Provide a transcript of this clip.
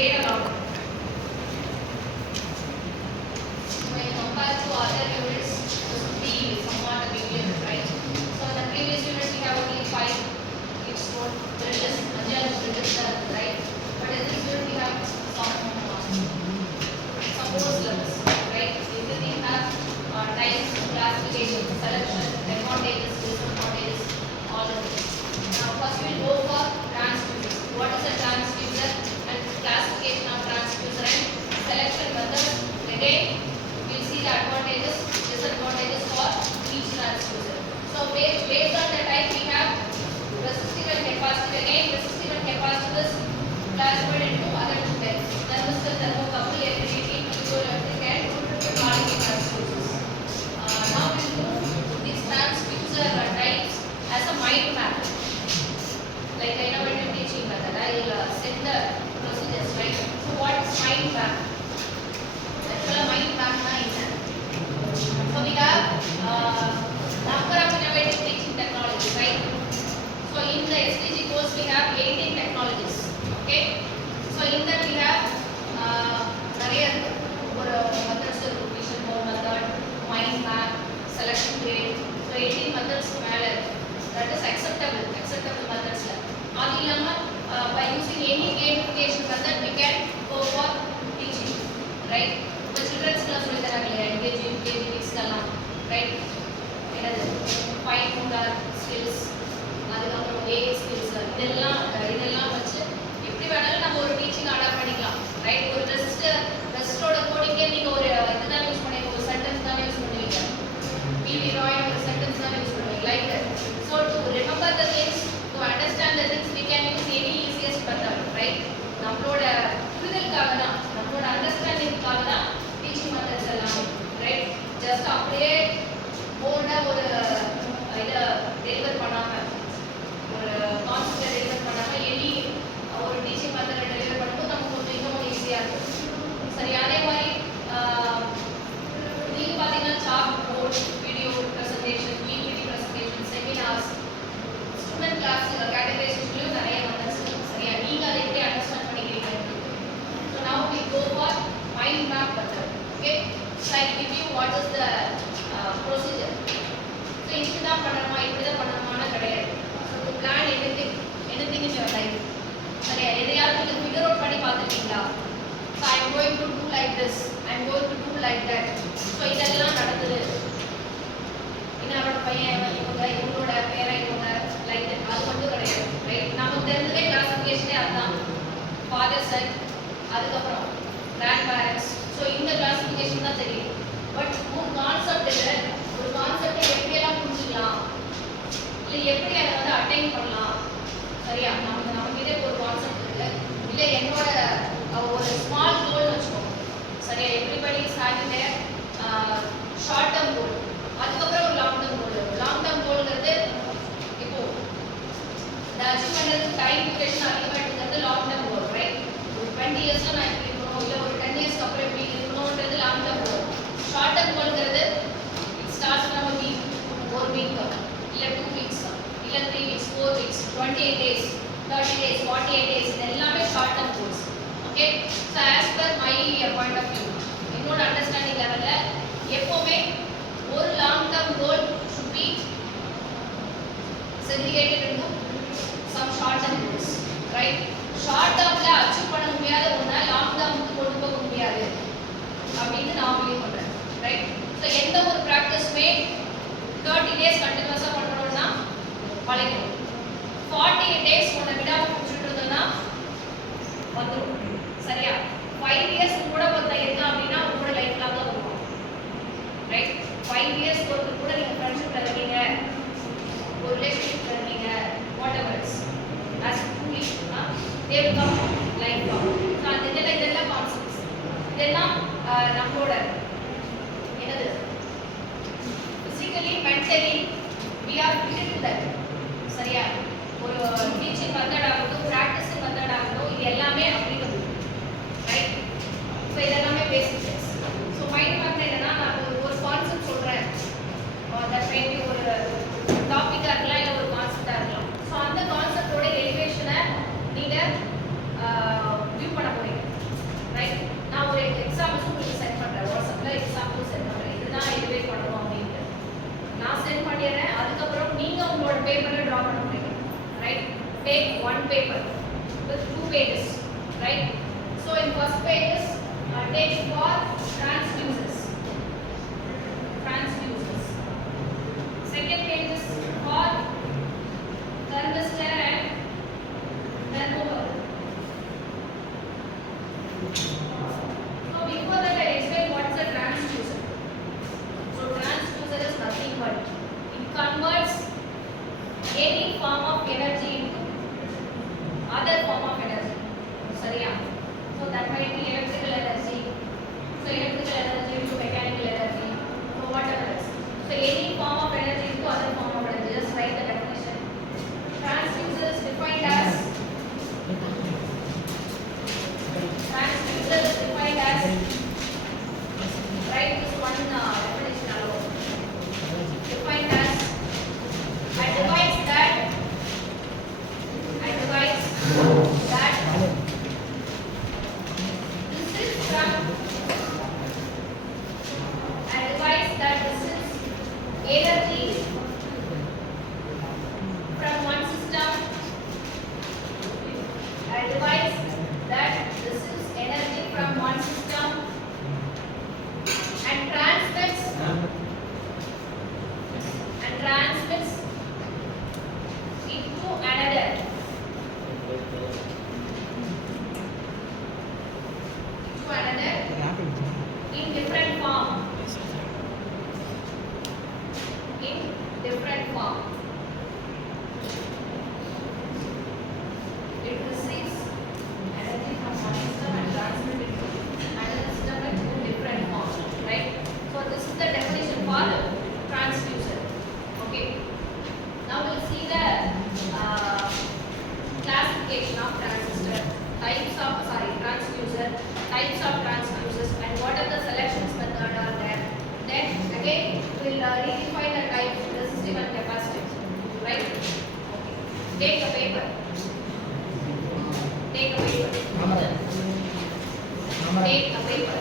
great along. When compared to other units, this would be somewhat a big unit, right? So in the previous unit we have only 5 export bridges, right? But in this unit we have some course levels, right? Everything has types, classification, selection, advantages, disadvantages, all of this. Now first we will go for transducer. What is a transducer and classification of transducer and selection methods. Again, we will see the advantages, disadvantages for each transducer. So based on the type we have resistive and capacitive. Again, resistive and capacitive is classified into other two types. Thermistor, thermocouple, electric, piezoelectric and harmonic transducers. Now we will move these transducer types as a mind map. Like innovative teaching method, I will set the procedures, right? So what is mind map? Actually, mind map is. So we have number of innovative teaching technologies, right? So in the SDG course we have 18 technologies. Okay. So in that we have methods, vision mode method, mind map, selection gate. So 18 methods that is acceptable methods. By using any gamification method we can go for teaching, right? The children's class will engage mix right? Find motor skills, AI skills, இதெல்லாம் வச்சு எப்படி வேணாலும் நம்ம ஒரு teaching adapt பண்ணிக்கலாம், ரைட்? ஒரு ரெஸ்டோட கோடிங்கே நீங்க ஒரு இதுதான் யூஸ் பண்ணுவீங்க, ஒரு சென்டென்ஸ் தான் யூஸ் பண்ணுவீங்க, பிவி ராய் ஒரு சென்டென்ஸ் தான் யூஸ் பண்ணுவீங்க, like that. So to remember the things, to understand the things, we can use any easiest method, right? நம்மளோட புரிதலுக்காக தான், நம்மளோட அண்டர்ஸ்டாண்டிங்காக தான் டீச்சிங் மெத்தட்ஸ் எல்லாம், ரைட்? ஜஸ்ட் அப்படியே போர்டா ஒரு இதை டெலிவர் பண்ணாம, ஒரு கான்செப்டை டெலிவர் பண்ணாம எனி ஒரு டீச்சிங் மெத்தடை டெலிவர் பண்ணும்போது நமக்கு கொஞ்சம் இன்னும் ஈஸியாக இருக்கும். சரி, அதே மாதிரி நீங்கள் பார்த்தீங்கன்னா chalk board, video presentation, PPT presentation, seminars, student class கேட்டகரைசேஷன்லையும் நிறைய மெத்தட்ஸ் இருக்குது. சரியா, நீங்கள் அதை எப்படி அண்டர்ஸ்டாண்ட் பண்ணிக்கிறீங்க? So now we go for mind map method. Okay, so I give you what is the procedure. So இப்படி தான் பண்ணணுமா, இப்படி தான் பண்ணணுமானா கிடையாது. So to plan anything in your life. சரியா, எதையாவது நீங்கள் ஃபிகர் அவுட் பண்ணி பார்த்துருக்கீங்களா? So I am going to do like this, I am going to do like that. So இதெல்லாம் நடக்குது. என்னோட பையன் இவங்களோட பேரை இவங்க லைக் தட், அது மட்டும் கிடையாது, ரைட்? நமக்கு தெரிஞ்சதே கிளாசிஃபிகேஷனே அதுதான். ஃபாதர் சன், அதுக்கப்புறம் கிராண்ட் பேரண்ட்ஸ். ஸோ இந்த கிளாசிஃபிகேஷன் தான் தெரியும். பட் ஒரு கான்செப்ட் இல்லை, ஒரு கான்செப்டை எப்படியெல்லாம் புரிஞ்சுக்கலாம், இல்லை எப்படி அதை வந்து அட்டைன் பண்ணலாம். சரியா, நமக்கு ஒரு கான்செப்ட் இருக்கு, இல்லை என்னோட ஒரு ஸ்மால் கோல் வச்சுக்கோங்க. சரியா, everybody is having there short term goal, அதுக்கப்புறம் ஒரு லாங் டேர்ம் கோல் இருக்கும். லாங் டேர்ம் கோல்ங்கிறது இப்போ இந்த அச்சீவ்மெண்ட் டைம் டியூரேஷன் அதிகமாகிட்டுங்கிறது லாங் டேர்ம் கோல், ரைட்? ஒரு 20 இயர்ஸ்ல நான் இப்படி இருக்கணும், இல்லை ஒரு 10 இயர்ஸ்க்கு அப்புறம் எப்படி இருக்கணும்ன்றது long term goal. Short term கோல்ங்கிறது it starts from a week, ஒரு வீக், இல்லை 2 வீக்ஸ், இல்லை 3 weeks, 4 weeks, 28 days, 30 days, 48 days, இது எல்லாமே short term goals. Okay, so as per my point of view, என்னோட அண்டர்ஸ்டாண்டிங் லெவலில் எப்போவுமே ஒரு long term goal should be segregated into some short term goals, right? Short டேர்மில் achieve பண்ண முடியாத ஒன்றை லாங் டேர்முக்கு கொண்டு போக முடியாது அப்படின்னு நான் பிலீவ் பண்ணுறேன், ரைட்? ஸோ எந்த ஒரு ப்ராக்டிஸுமே 30 days கண்டினியூஸாக பண்ணணும்னா பழகணும். 48 days ஒன்றை விடாமல் முடிச்சுட்டு இருந்தோம்னா வந்துடும். சரியா, 5 years கூட ஒருத்தர் இருக்கான் அப்படின்னா உங்களோட லைஃப் லாங் தான் வருவான், ரைட்? 5 years ஒருத்தர் கூட நீங்கள் ஃப்ரெண்ட்ஷிப்பில் இருக்கீங்க, ஒரு ரிலேஷன்ஷிப்பில் இருக்கீங்க, what ever it's as truly they will come life long. So அந்த இதெல்லாம் கான்செப்ட்ஸ், இதெல்லாம் நம்மளோட என்னது physically mentally we are fitted to that. சரியா, ஒரு டீச்சிங் மெத்தட் ஆகட்டும், ப்ராக்டிஸிங் மெத்தட் ஆகட்டும், இது எல்லாமே அப்ளிகபிள், ரைட்? ஸோ இதெல்லாமே பேசிக்ஸ். ஸோ மைண்ட் மேப் என்னன்னா, நான் ஒரு கான்செப்ட் சொல்கிறேன், தட் மேபி ஒரு டாப்பிக்காக இருக்கலாம், இல்லை ஒரு கான்செப்டாக இருக்கலாம். ஸோ அந்த கான்செப்டோட எலிவேஷனை நீங்கள் வியூ பண்ண போகிறீங்க. page for transducers. Transducers. Second page is for thermistor and thermometer. So before that I explain what is a transducer. So transducer is nothing but it converts any form of energy into other form of energy. சரியா? So that might be electrical energy. So electrical energy into mechanical energy. So whatever else. So any form of energy into other form of energy. Just write the definition. Transducer is defined as write this one definition alone. Defined as a device that receives from energy from one system. A device that receives energy from one system and transmits into another in different form. It receives energy from one system and transmits it to another system in different form, right? So this is the definition for transducer. Okay. Now we'll see the classification of transducer, transducer, types of transducers, and what are the selections method are there. Then again we'll redefine the types, resistive and capacitive, right? Okay. Take a paper. Take a paper. Take a paper.